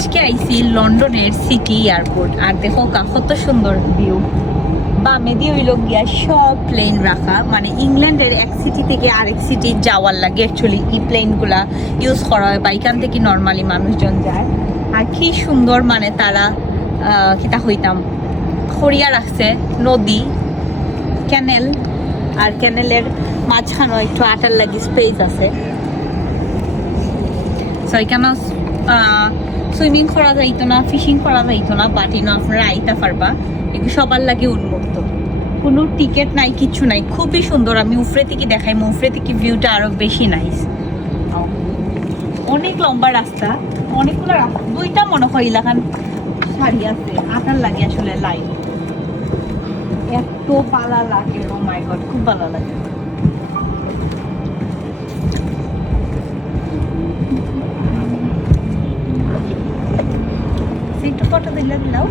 আজকে আইছি লন্ডনের সিটি এয়ারপোর্ট। আর দেখো কত সুন্দর ভিউ। বামে দিয়ে হইল গিয়া সব প্লেন রাখা, মানে ইংল্যান্ডের এক সিটি থেকে আরেক সিটি যাওয়ার লাগে অ্যাকচুয়ালি এই প্লেনগুলা ইউজ করা হয়, বা এখান থেকে নর্মালি মানুষজন যায়। আর কি সুন্দর, মানে তারা কিতা হইতাম খড়িয়া রাখছে, নদী, ক্যানেল, আর ক্যানেলের মাঝখানে একটু আটার লাগি স্পেস আছে। সো এখানে সুইমিং করা যাইতো না, ফিশিং করা যাইতো না, বাট ইনো আপনারা আইতা পারবা। এগুলো সবার লাগে উন্মুক্ত, কোনো টিকিট নাই, কিছু নাই। খুবই সুন্দর। আমি উফরে থেকে দেখাই, উফরে থেকে ভিউটা আরো বেশি নাইস। অনেক লম্বা রাস্তা, অনেকগুলো রাস্তা, দুইটা মনে হয় এলাকান সারি আছে, আটার লাগে আসলে লাইন। এত ভালো লাগে, ও মাই গড, খুব ভালো লাগে। একটু ফটো দিলে দিলাও।